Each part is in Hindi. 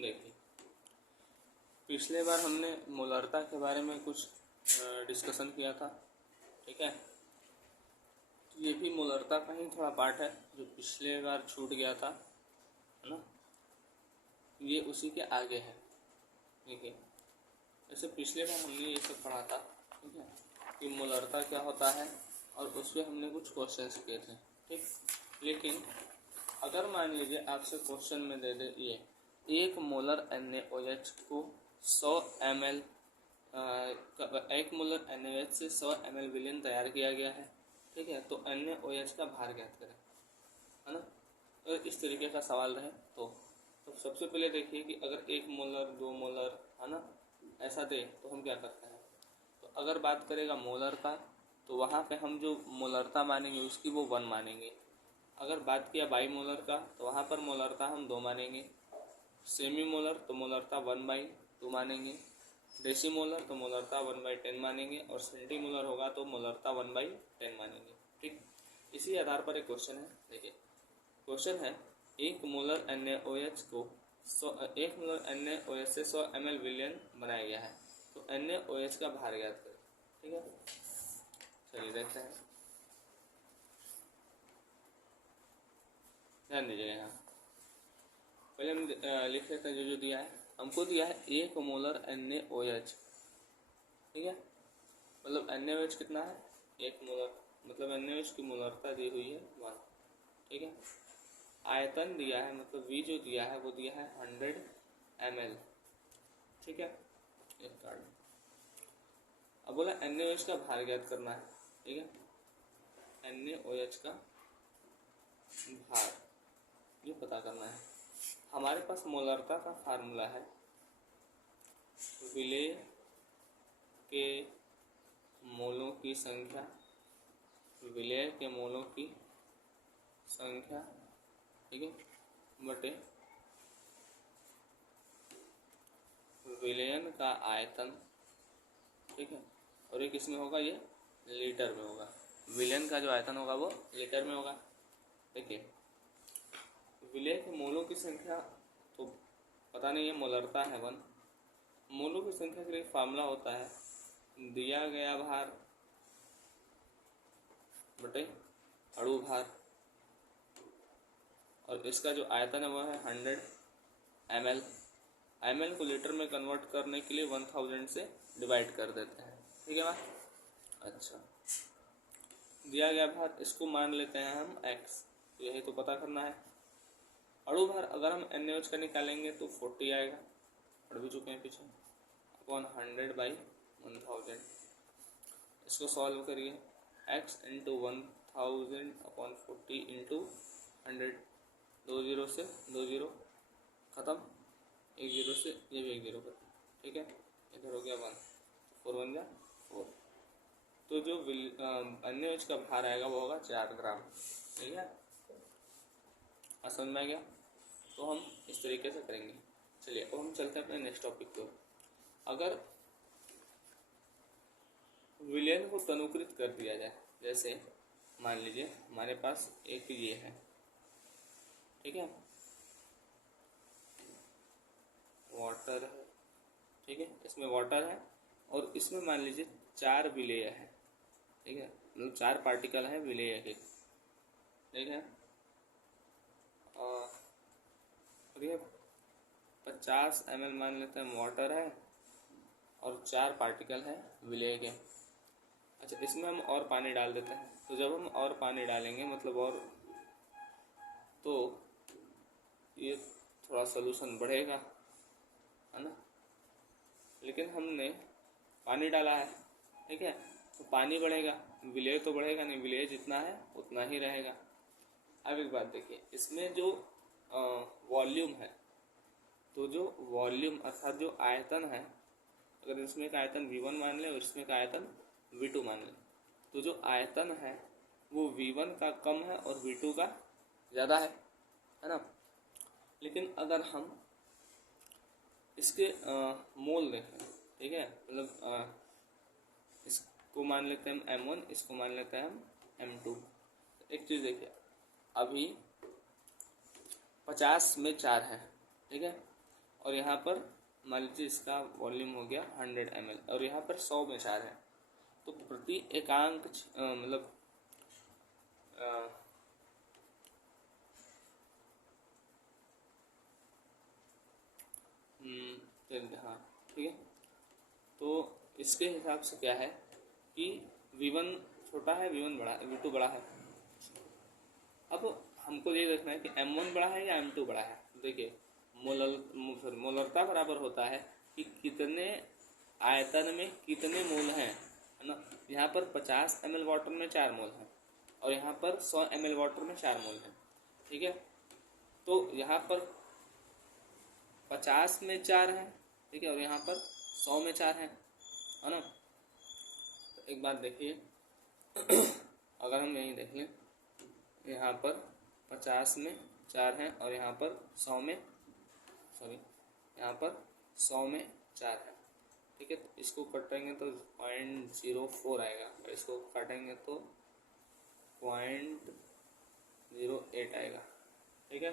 देखिए, पिछले बार हमने मोलरता के बारे में कुछ डिस्कशन किया था, ठीक है। तो ये भी मोलरता का ही थोड़ा पार्ट है जो पिछले बार छूट गया था, है ना। ये उसी के आगे है, देखिए। जैसे पिछले बार हमने ये सब पढ़ा था, ठीक है, कि मोलरता क्या होता है और उस पर हमने कुछ क्वेश्चंस किए थे, ठीक। लेकिन अगर मान लीजिए आपसे क्वेश्चन में दे दे ये 1 मोलर NaOH को 100 ml 1 मोलर NaOH से 100 ml विलयन तैयार किया गया है, ठीक है। तो NaOH का भार ज्ञात करें, है ना। तो इस तरीके का सवाल रहे तो सबसे पहले देखिए कि अगर 1 मोलर 2 मोलर, है ना, ऐसा दे तो हम क्या करते हैं। तो अगर बात करेगा मोलर का तो वहाँ पे हम जो मोलरता मानेंगे उसकी वो 1 मानेंगे। अगर बात किया बाई मोलर का तो वहाँ पर मोलरता हम 2 मानेंगे। सेमी मोलर तो मोलरता 1/2 मानेंगे। डेसी मोलर तो मोलरता 1/10 मानेंगे। और सेंटी मोलर होगा तो मोलरता 1/10 मानेंगे, ठीक। इसी आधार पर एक क्वेश्चन है, देखिए। क्वेश्चन है 1 मोलर NaOH को 1 मोलर NaOH से 100 ml विलयन बनाया गया है, तो NaOH का भार ज्ञात करें, ठीक है। चलिए देखते हैं, ध्यान दीजिएगा। यहाँ पहले हम लिख लेते हैं जो दिया है। हमको दिया है 1 मोलर NaOH, ठीक है। मतलब NaOH कितना है, 1 मोलर, मतलब NaOH की मोलरता दी हुई है 1, ठीक है। आयतन दिया है, मतलब V जो दिया है वो दिया है 100 ml, ठीक है। एक कार्ड अब बोला NaOH का भार ज्ञात करना है, ठीक है। NaOH का भार ये पता करना है। हमारे पास मोलरता का फार्मूला है विलेय के मोलों की संख्या, विलेय के मोलों की संख्या, ठीक है, बटे विलयन का आयतन, ठीक है। और ये किसमें होगा, ये लीटर में होगा। विलयन का जो आयतन होगा वो लीटर में होगा। देखिए, विलेय के मोलों की संख्या तो पता नहीं है, मोलरता है 1। मोलों की संख्या के लिए फार्मूला होता है दिया गया भार बटे अणु भार, और इसका जो आयतन है वो है 100 ml। ml को लीटर में कन्वर्ट करने के लिए 1000 से डिवाइड कर देते हैं, ठीक है बात। अच्छा, दिया गया भार इसको मान लेते हैं हम x, यही तो पता करना है। अणु भार अगर हम NaOH का निकालेंगे तो 40 आएगा, पढ़ भी चुके हैं पीछे, अपॉन 100/1000। इसको सॉल्व करिए, x इंटू 1000 अपॉन 40 इंटू 100, 2 0 से 2 0 ख़त्म, 1 0 से ये भी 1 0 खत्म, ठीक है। इधर हो गया 1, 4 1 जा 4। तो जो NaOH का भार आएगा वो होगा 4 ग्राम, ठीक है। समझ में आ गया। तो हम इस तरीके से करेंगे। चलिए अब हम चलते हैं अपने नेक्स्ट टॉपिक को। अगर विलयन को तनुकृत कर दिया जाए, जैसे मान लीजिए हमारे पास एक ये है, ठीक है, वाटर है, ठीक है, इसमें वाटर है और इसमें मान लीजिए 4 विलेय है, ठीक है, मतलब 4 पार्टिकल है विलेय के, ठीक है। और ये 50 ml मान लेते हैं वाटर है और 4 पार्टिकल है विलेय के। अच्छा, इसमें हम और पानी डाल देते हैं। तो जब हम और पानी डालेंगे मतलब और, तो ये थोड़ा सोल्यूशन बढ़ेगा, है ना। लेकिन हमने पानी डाला है, ठीक है, तो पानी बढ़ेगा, विलेय तो बढ़ेगा नहीं, विलेय जितना है उतना ही रहेगा। अब एक बात देखिए, इसमें जो वॉल्यूम है, तो जो वॉल्यूम अर्थात जो आयतन है, अगर इसमें का आयतन V1 मान लें और इसमें का आयतन V2 मान लें, तो जो आयतन है वो V1 का कम है और V2 का ज़्यादा है ना। लेकिन अगर हम इसके मोल देखें, ठीक है, मतलब इसको मान लेते हैं हम M1, इसको मान लेते हैं हम M2। एक चीज़ देखिए, अभी 50 में 4 है, ठीक है, और यहाँ पर मान लीजिए इसका वॉल्यूम हो गया 100 ml और यहाँ पर 100 में 4 है, तो प्रति एकांक मतलब हाँ ठीक है। तो इसके हिसाब से क्या है कि V1 छोटा है, V1 बड़ा है, V2 बड़ा है। अब हमको ये देखना है कि M1 बड़ा है या M2 बड़ा है। देखिए मोलरता बराबर होता है कि कितने आयतन में कितने मोल हैं, है ना। यहाँ पर 50 ml वाटर में 4 मोल हैं और यहाँ पर 100 ml वाटर में 4 मोल हैं, ठीक है। तो यहाँ पर 50 में 4 हैं, ठीक है, और यहाँ पर 100 में 4 हैं, है ना। तो एक बात देखिए अगर हम यहीं देख लें, यहाँ पर 50 में 4 हैं और यहाँ पर 100 में यहाँ पर 100 में 4 है, ठीक है। तो इसको कटेंगे तो 0.04 आएगा और इसको काटेंगे तो 0.08 आएगा, ठीक है।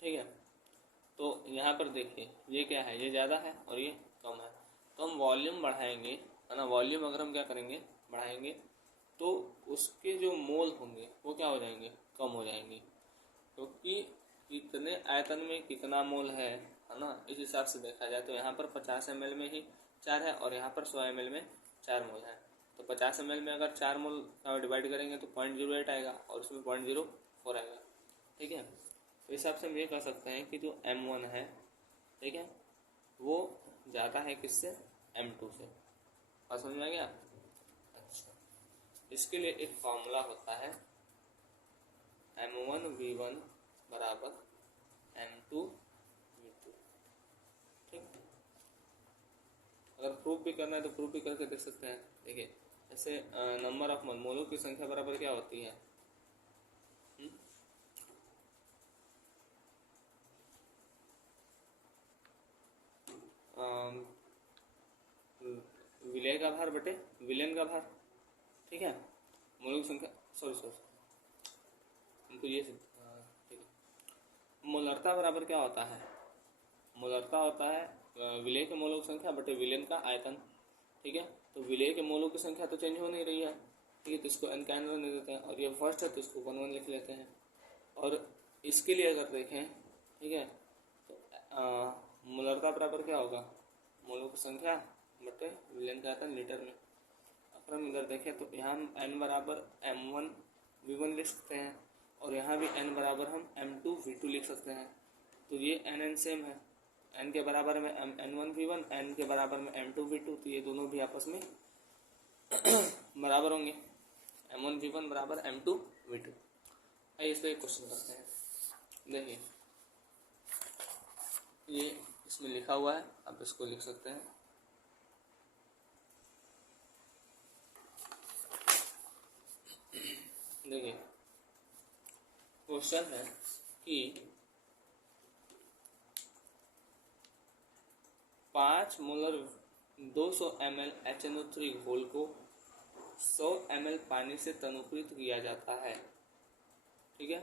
ठीक है, तो यहाँ पर देखिए ये क्या है, ये ज़्यादा है और ये कम है, तो हम वॉल्यूम बढ़ाएंगे, है ना। वॉल्यूम अगर हम क्या करेंगे, बढ़ाएंगे, तो उसके जो मोल होंगे वो क्या हो जाएंगे, कम हो जाएंगे, क्योंकि कितने आयतन में कितना मोल है ना। इस हिसाब से देखा जाए तो यहाँ पर 50 ml में ही 4 है और यहाँ पर 100 ml में 4 मोल है। तो 50 ml में अगर 4 मोल डिवाइड करेंगे तो 0.08 आएगा और उसमें 0.04 आएगा, ठीक है। तो इस हिसाब से हम ये कह सकते हैं कि जो M1 है, ठीक है, वो ज़्यादा है किससे, M2 से। और समझ में आ गया। अच्छा, इसके लिए एक फॉर्मूला होता है M1V1 बराबर M2V2, ठीक। अगर प्रूफ भी करना है तो प्रूफ भी करके देख सकते हैं। देखिए जैसे नंबर ऑफ मोलों की संख्या बराबर क्या होती है, विलय का भार बटे विलेन का भार, ठीक है। मोलों की संख्या सॉरी हमको ये ठीक है। मोलरता बराबर क्या होता है, मोलरता होता है विलय के मोलों की संख्या बटे विलेन का आयतन, ठीक है। तो विलय के मोलों की संख्या तो चेंज हो नहीं रही है, ठीक है, तो इसको n का n रहने देते हैं और ये फर्स्ट है तो इसको 1 लिख लेते हैं। और इसके लिए अगर देखें, ठीक है, तो मोलरता बराबर क्या होगा, मोलों की संख्या बटे विलेन का आयतन लीटर में। अगर हम इधर देखें तो यहाँ हम n बराबर M1V1 लिख सकते हैं और यहाँ भी n बराबर हम M2V2 लिख सकते हैं। तो ये n सेम है, n के बराबर में N1V1, n के बराबर में M2V2, तो ये दोनों भी आपस में बराबर होंगे, M1V1 बराबर M2V2। आइए इस पर एक क्वेश्चन करते हैं। देखिए ये इसमें लिखा हुआ है, आप इसको लिख सकते हैं। देखिए क्वेश्चन है कि 5 मोलर 200 ml HNO3 घोल को 100 ml पानी से तनुकृत किया जाता है, ठीक है।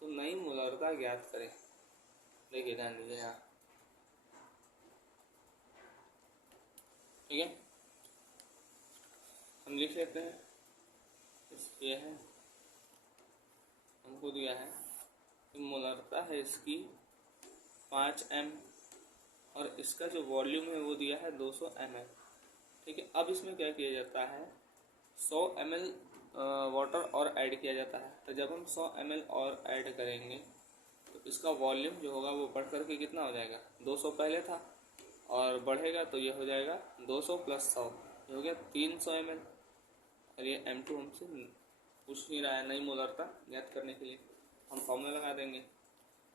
तो नई मोलरता ज्ञात करें। देखिए ध्यान दीजिए यहाँ, ठीक है, हम लिख लेते हैं। ये है हमको दिया है कि मोलरता है इसकी 5m और इसका जो वॉल्यूम है वो दिया है 200 ml, ठीक है। अब इसमें क्या किया जाता है, 100 ml वाटर और ऐड किया जाता है। तो जब हम 100 ml और ऐड करेंगे तो इसका वॉल्यूम जो होगा वो बढ़ करके कितना हो जाएगा, 200 पहले था और बढ़ेगा तो ये हो जाएगा 200 + 100, ये हो गया 300 ml। और ये M2 हमसे पूछ नहीं रहा है, नई मोलरता ज्ञात करने के लिए हम फॉर्मूला लगा देंगे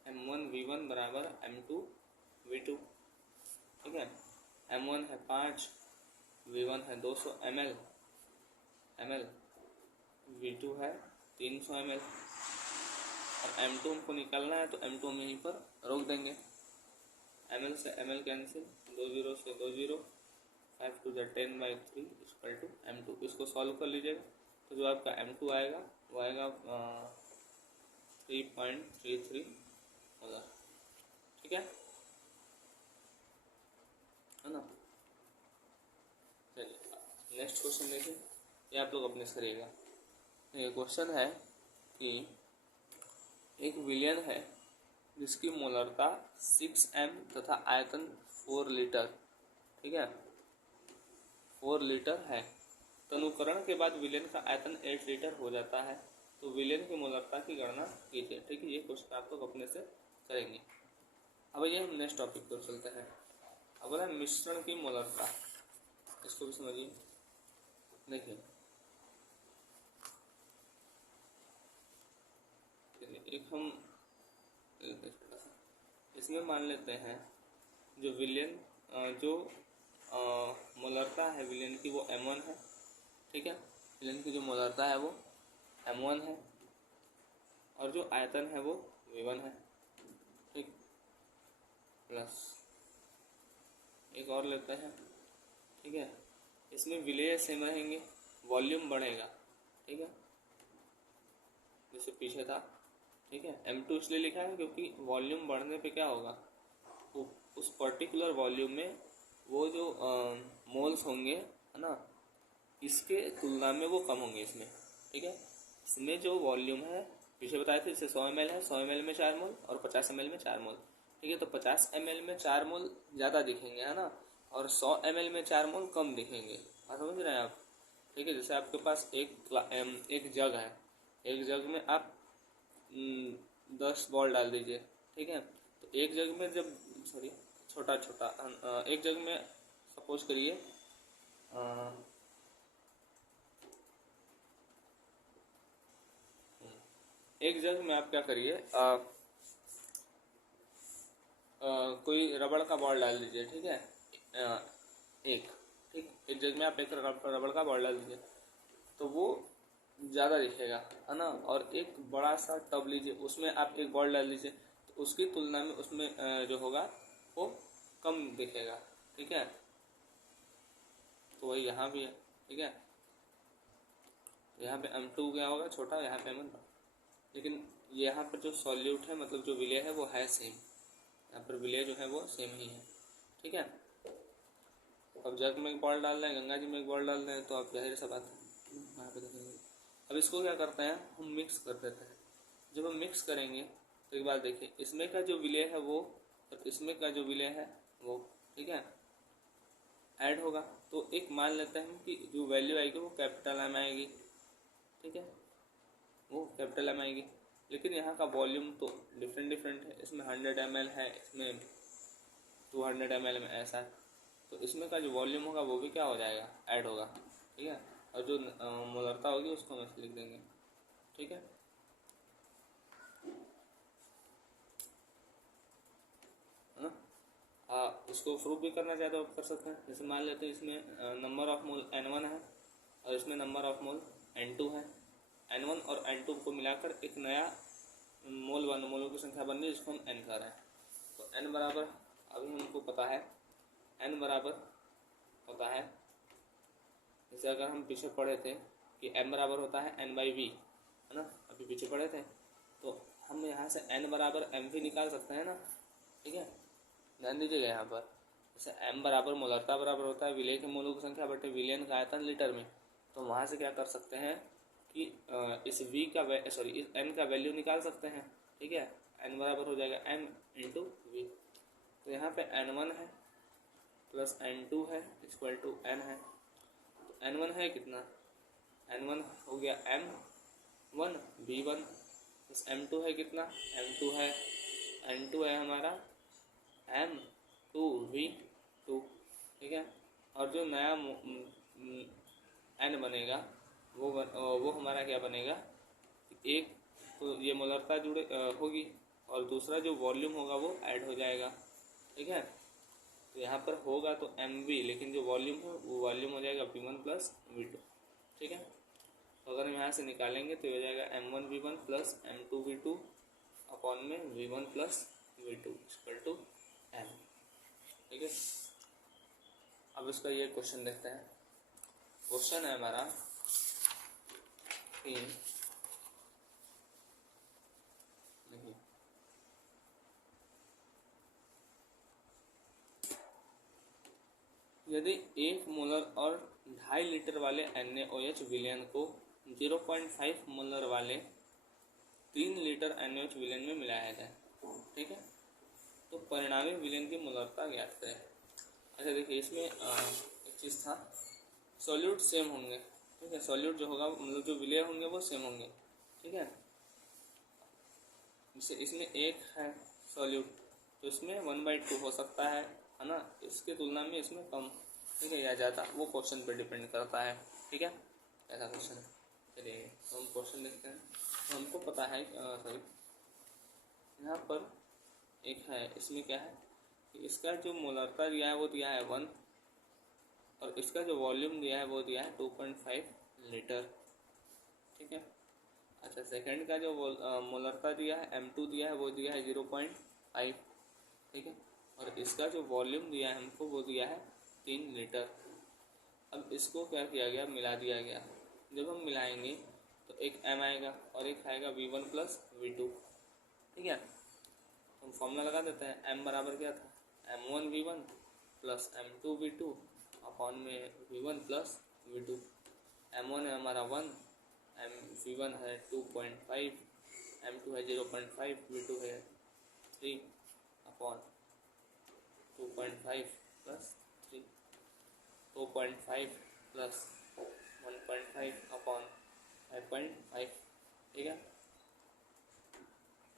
M1V1 बराबर M2V2, ठीक है। M1 है 5, V1 है 200 ml, V2 है 300 ml और M2 हमको निकालना है तो M2 हम यहीं पर रोक देंगे। ml से ml कैंसिल, 2 0 से 2 0, 5 to the 10/3 equal to M2। इसको सॉल्व कर लीजिएगा तो जो आपका M2 आएगा वो आएगा 3.33 मोलर, ठीक है ना। चलिए नेक्स्ट क्वेश्चन देखिए, ये आप लोग अपने से करिएगा। ये क्वेश्चन है कि एक विलयन है जिसकी मोलरता 6m तथा आयतन 4 लीटर, ठीक है 4 लीटर है। तनुकरण के बाद विलयन का आयतन 8 लीटर हो जाता है, तो विलयन की मोलरता की गणना कीजिए। ठीक है, ये क्वेश्चन आप लोग अपने से करेंगे। अब ये हम नेक्स्ट टॉपिक पर चलते हैं। अब बोला मिश्रण की मोलरता, इसको भी समझिए। देखिए एक हम इसमें मान लेते हैं जो विलयन जो मोलरता है विलयन की वो m1 है, ठीक है। विलयन की जो मोलरता है वो m1 है और जो आयतन है वो v1 है, ठीक। प्लस एक और लेते हैं, ठीक है। इसमें विलेय सेम रहेंगे, वॉल्यूम बढ़ेगा, ठीक है जैसे पीछे था, ठीक है। m2 इसलिए लिखा है क्योंकि वॉल्यूम बढ़ने पे क्या होगा, तो उस पर्टिकुलर वॉल्यूम में वो जो मोल्स होंगे है ना, इसके तुलना में वो कम होंगे इसमें, ठीक है। इसमें जो वॉल्यूम है पीछे बताए थे, जैसे 100 ml है, 100 ml में 4 मोल और 50 ml में 4 मोल, ठीक है। तो 50 ml में 4 मोल ज़्यादा दिखेंगे है ना, और 100 ml में 4 मोल कम दिखेंगे। हाँ समझ रहे हैं आप, ठीक है। जैसे आपके पास एक जग है, एक जग में आप 10 बॉल डाल दीजिए, ठीक है। तो एक जग में जब छोटा एक जग में सपोज करिए एक जग में आप क्या करिए कोई रबड़ का बॉल डाल दीजिए, ठीक है। एक जग में आप एक रबड़ का बॉल डाल दीजिए तो वो ज़्यादा दिखेगा है ना। और एक बड़ा सा टब लीजिए, उसमें आप एक बॉल डाल दीजिए तो उसकी तुलना में उसमें जो होगा वो कम दिखेगा, ठीक है। तो वही यहाँ भी है, ठीक है। यहाँ पे m2 क्या होगा छोटा, यहाँ पे m1, लेकिन यहाँ पर जो सॉल्यूट है मतलब जो विलेय है वो है सेम, यहाँ पर विलेय जो है वो सेम ही है, ठीक है। अब जग में एक बॉल डाल रहे हैं, गंगा जी में एक बॉल डाल रहे हैं, तो आप जाहिर सा बात है वहाँ पे देखेंगे। अब इसको क्या करते हैं हम मिक्स कर देते हैं। जब हम मिक्स करेंगे तो एक बात देखिए, इसमें का जो विलेय है वो और इसमें का जो विलेय है वो, ठीक है ऐड होगा। तो एक मान लेते हैं कि जो वैल्यू आएगी वो कैपिटल M आएगी, ठीक है वो कैपिटल M आएगी। लेकिन यहाँ का वॉल्यूम तो डिफरेंट है, इसमें 100 ml है, इसमें 200 ml में ऐसा है, तो इसमें का जो वॉल्यूम होगा वो भी क्या हो जाएगा ऐड होगा, ठीक है। और जो मोलरता होगी उसको हम ऐसे लिख देंगे, ठीक है ना। इसको प्रूव भी करना चाहे तो आप कर सकते हैं। जैसे मान लेते हैं इसमें नंबर ऑफ मोल N1 है और इसमें नंबर ऑफ मोल N2 है। N1 और N2 को मिलाकर एक नया मोलों की संख्या बन रही है जिसको हम N कह रहे हैं। तो N बराबर अभी हमको पता है, N बराबर होता है, जैसे अगर हम पीछे पढ़े थे कि M बराबर होता है N/V है ना, अभी पीछे पढ़े थे, तो हम यहाँ से N बराबर MV निकाल सकते हैं ना, ठीक है। ध्यान दीजिएगा यहाँ पर, जैसे M बराबर मोलरता बराबर होता है विलेय के मोलों की संख्या बटे विलयन का आयतन लीटर में। तो वहाँ से क्या कर सकते हैं कि इस V का इस N का वैल्यू निकाल सकते हैं, ठीक है। N बराबर हो जाएगा M × V। तो यहाँ पे N1 है प्लस N2 है इक्वल टू N है। तो N1 है कितना, N1 हो गया M1 V1 प्लस M2 है कितना, M2 है N2 है हमारा M2V2, ठीक है। और जो नया N बनेगा वो हमारा क्या बनेगा, एक तो ये मोलरता जुड़े होगी और दूसरा जो वॉल्यूम होगा वो ऐड हो जाएगा, ठीक है। तो यहाँ पर होगा तो MV, लेकिन जो वॉल्यूम है वो वॉल्यूम हो जाएगा V1 प्लस V2, ठीक है। तो अगर हम यहाँ से निकालेंगे तो हो जाएगा M1V1 प्लस M2V2 अपॉन में V1 plus V2 equal to M, ठीक है। अब इसका ये क्वेश्चन देखते हैं। क्वेश्चन है हमारा कि यदि 1 मोलर और 2.5 लीटर वाले NaOH विलयन को 0.5 मोलर वाले 3 लीटर NaOH विलयन में मिलाया जाए, ठीक है, तो परिणामी विलयन की मोलरता ज्ञात करें। अच्छा देखिए, इसमें एक चीज़ था, सॉल्यूट सेम होंगे, ठीक है, सॉल्यूट जो होगा मतलब जो विलय होंगे वो सेम होंगे, ठीक है। जैसे इसमें एक है सॉल्यूट तो इसमें 1/2 हो सकता है ना, इसके तुलना में इसमें कम, ठीक है, या ज़्यादा, वो क्वेश्चन पे डिपेंड करता है, ठीक है, ऐसा क्वेश्चन है। चलिए तो हम क्वेश्चन देखते हैं। तो हमको पता है सॉरी, यहाँ पर एक है, इसमें क्या है कि इसका जो मोलरता दिया है वो दिया है 1 और इसका जो वॉल्यूम दिया है वो दिया है 2.5 लीटर, ठीक है। अच्छा, सेकंड का जो मोलरता दिया है M2 दिया है वो दिया है 0.5, ठीक है, और इसका जो वॉल्यूम दिया है हमको वो दिया है 3 लीटर। अब इसको क्या किया गया, मिला दिया गया। जब हम मिलाएंगे तो एक M आएगा और एक आएगा V1 प्लस V2, ठीक है। तो हम फॉर्मूला लगा देते हैं। M बराबर क्या था, M1V1 प्लस M2V2 अपॉन में V1 प्लस V2। M1 है हमारा 1, V1 है 2.5, M2 है 0.5, V2 है 3 अपॉन 2.5 प्लस 3, 2.5 प्लस 1.5 अपॉन 5.5, ठीक है,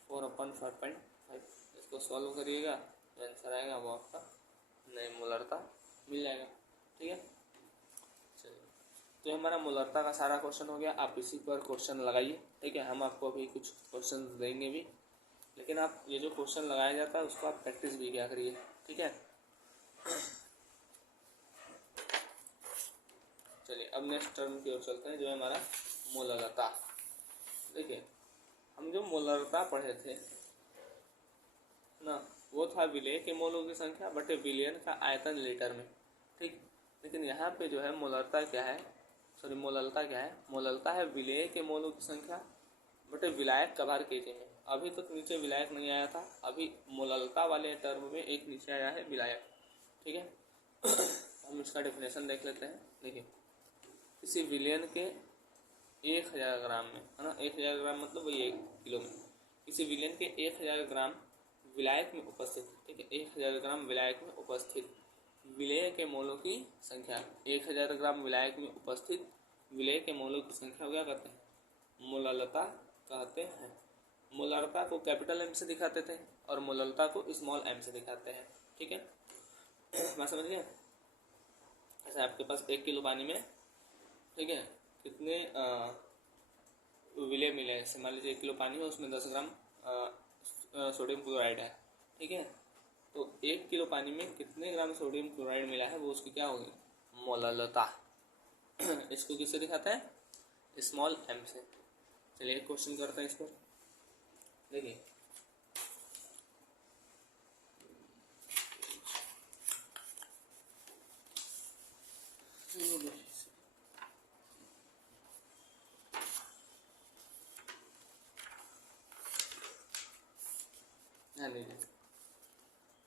4/5.5। इसको सॉल्व करिएगा तो आंसर आएगा वो आपका नई मोलरता मिल जाएगा, ठीक है। चलिए, तो हमारा मोलरता का सारा क्वेश्चन हो गया। आप इसी पर क्वेश्चन लगाइए, ठीक है। हम आपको अभी कुछ क्वेश्चन देंगे भी, लेकिन आप ये जो क्वेश्चन लगाया जाता है उसको आप प्रैक्टिस भी क्या करिए, ठीक है। चलिए अब नेक्स्ट टर्म की ओर चलते हैं, जो है हमारा मोलरता। देखिए, हम जो मोलरता पढ़े थे ना, वो था विलेय के मोलों की संख्या बटे विलयन का आयतन लीटर में, ठीक। लेकिन यहाँ पे जो है मोलरता क्या है, सॉरी मोलरता क्या है, मोलरता है विलेय के मोलों की संख्या बटे विलायक का भार केजी में। अभी तक तो नीचे विलायक नहीं आया था, अभी मोलरता वाले टर्म में एक नीचे आया है विलायक, ठीक है। हम इसका डेफिनेशन देख लेते हैं। देखिए, किसी विलयन के 1000 ग्राम में, है ना, 1000 ग्राम मतलब वही 1 किलो में, किसी विलयन के 1000 ग्राम विलायक में उपस्थित, ठीक है, 1000 ग्राम विलायक में उपस्थित विलेय के मोलों की संख्या, 1000 ग्राम विलायक में उपस्थित विलेय के मोलों की संख्या क्या कहते हैं, मोलरता कहते हैं। मोलरता को कैपिटल M से दिखाते थे और मोलरता को स्मॉल m से दिखाते हैं, ठीक है। बात समझ गए। ऐसा आपके पास 1 किलो पानी में, ठीक है, कितने विलेय मिले हैं। मान लीजिए 1 किलो पानी है, उसमें 10 ग्राम सोडियम क्लोराइड है, ठीक है। तो 1 किलो पानी में कितने ग्राम सोडियम क्लोराइड मिला है वो उसकी क्या होगी, मोलरता। इसको किससे दिखाते हैं, स्मॉल m से। चलिए एक क्वेश्चन करते हैं इस पर। देखिए,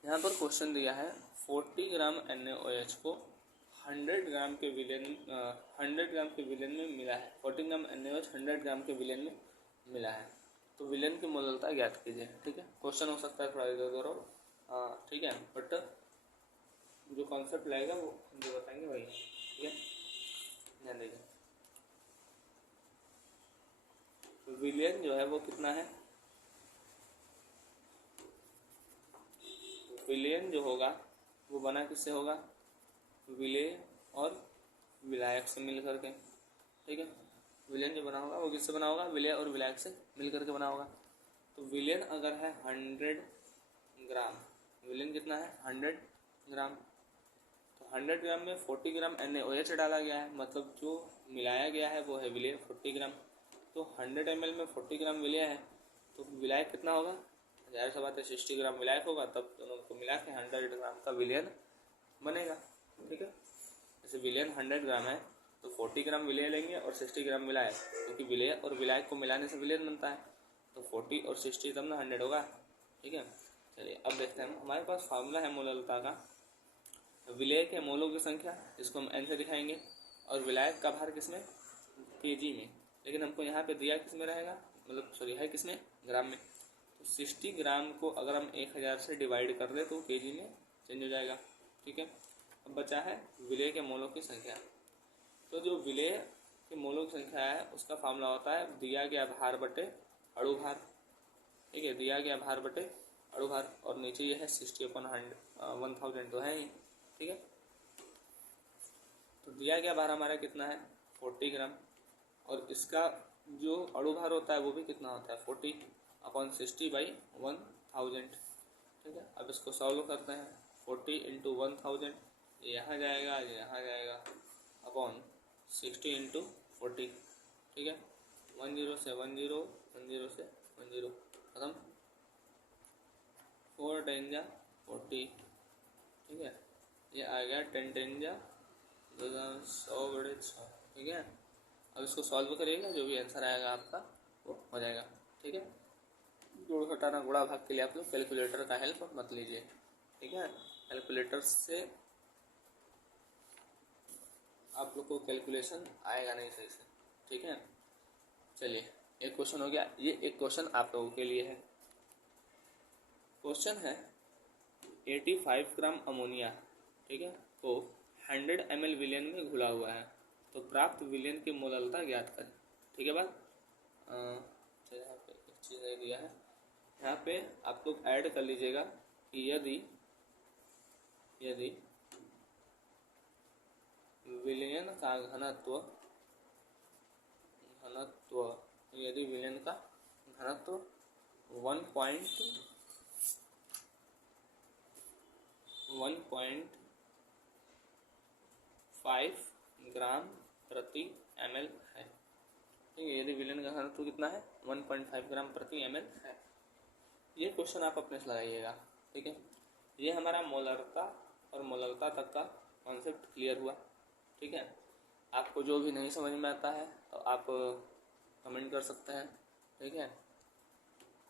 यहाँ पर क्वेश्चन दिया है 40 ग्राम NaOH को 100 ग्राम के विलयन 100 ग्राम के विलयन में मिला है। 40 ग्राम NaOH 100 ग्राम के विलयन में मिला है, तो विलयन की मोलरता ज्ञात कीजिए, ठीक है। क्वेश्चन हो सकता है थोड़ा इधर उधर हो, ठीक है, बट जो कॉन्सेप्ट लगेगा वो जो बताएंगे वही, ठीक है। ध्यान दीजिए, विलयन जो है वो कितना है, विलयन जो होगा वो बना किससे होगा, विलेय और विलायक से मिल करके, ठीक है। विलयन जो बना होगा वो किससे बना होगा, विलेय और विलायक से मिल करके बना होगा। तो विलयन अगर है 100 ग्राम, विलयन कितना है 100 ग्राम, तो 100 ग्राम में 40 ग्राम NaOH डाला गया है, मतलब जो मिलाया गया है वो है विलेय 40 ग्राम। तो 100 ml में 40 ग्राम विलेय है, तो विलायक कितना होगा, जाहिर सा बात है 60 ग्राम विलायक होगा, तब दोनों को मिला के 100 ग्राम का विलयन बनेगा, ठीक है। जैसे विलयन 100 ग्राम है तो 40 ग्राम विलय लेंगे और 60 विलायक विलायक, क्योंकि विलय और विलायक को मिलाने से विलयन बनता है, तो 40 और 60 तब ना 100 होगा, ठीक है। चलिए अब देखते हैं, हमारे पास फार्मूला है मोलरता का, विलेय के मोलों की संख्या, इसको हम n से दिखाएंगे, और विलायक का भार किसमें, kg में, लेकिन हमको यहाँ पे दिया किस में रहेगा, मतलब सॉरी है किसमें, ग्राम में। तो 60 ग्राम को अगर हम 1000 से डिवाइड कर दें तो kg में चेंज हो जाएगा। ठीक है, अब बचा है विलेय के मोलों की संख्या। तो जो विलेय के मोलों की संख्या है उसका फार्मूला होता है दिया गया भार बटे अणु भार। ठीक है, दिया गया भार बटे अणु भार, और नीचे ये है 60/1000 तो है ही। ठीक है, तो दिया गया भार हमारा कितना है, 40 ग्राम, और इसका जो अणु भार होता है वो भी कितना होता है, 40/60/1000। ठीक है, अब इसको सॉल्व करते हैं। 40 × 1000 यहाँ जाएगा, यहाँ जाएगा, अपॉन 60 × 40। ठीक है, 10 से 10, 10 से 10 खत्म, 4 10 जा 40। ठीक है, ये आ गया 10 10 जा 100/6। ठीक है, अब इसको सॉल्व करिएगा, जो भी आंसर आएगा आपका वो हो जाएगा। ठीक है, जोड़ घटाना गुणा भाग के लिए आप लोग कैलकुलेटर का हेल्प मत लीजिए। ठीक है, कैलकुलेटर से आप लोग को कैलकुलेशन आएगा नहीं सही से। ठीक है, चलिए एक क्वेश्चन हो गया, ये एक क्वेश्चन आप लोगों के लिए है। क्वेश्चन है 85 ग्राम अमोनिया, ठीक है, तो 100 ml विलयन में घुला हुआ है, तो प्राप्त विलयन की मोललता ज्ञात करें। ठीक है बात, यहाँ पे एक चीज़ नहीं दिया है, यहाँ पे आप लोग ऐड कर लीजिएगा कि यदि विलयन का घनत्व यदि विलयन का घनत्व 1.5 ग्राम प्रति ml है। ठीक है, यदि विलयन का घनत्व कितना है, 1.5 ग्राम प्रति ml है। ये क्वेश्चन आप अपने से लगाइएगा। ठीक है, ये हमारा मोलरता और मोललता तक का कॉन्सेप्ट क्लियर हुआ। ठीक है, आपको जो भी नहीं समझ में आता है तो आप कमेंट कर सकते हैं। ठीक है,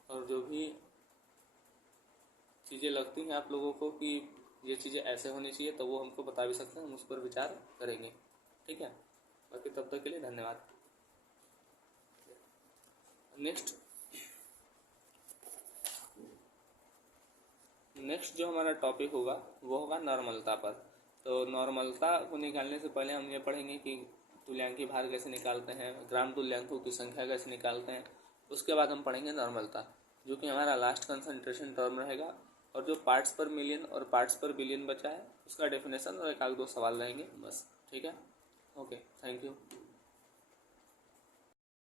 और जो भी चीज़ें लगती हैं आप लोगों को कि ये चीज़ें ऐसे होनी चाहिए तो वो हमको बता भी सकते हैं, हम उस पर विचार करेंगे। ठीक है, बाकी तब तक के लिए धन्यवाद। नेक्स्ट जो हमारा टॉपिक होगा वो होगा नॉर्मलता पर। तो नॉर्मलता को निकालने से पहले हम ये पढ़ेंगे कि तुल्यांकी भार कैसे निकालते हैं, ग्राम तुल्यांकों की संख्या कैसे निकालते हैं। उसके बाद हम पढ़ेंगे नॉर्मलता, जो कि हमारा लास्ट कंसंट्रेशन टर्म रहेगा, और जो पार्ट्स पर मिलियन और पार्ट्स पर बिलियन बचा है उसका डेफिनेशन और एक आध दो सवाल रहेंगे बस। ठीक है, ओके, थैंक यू।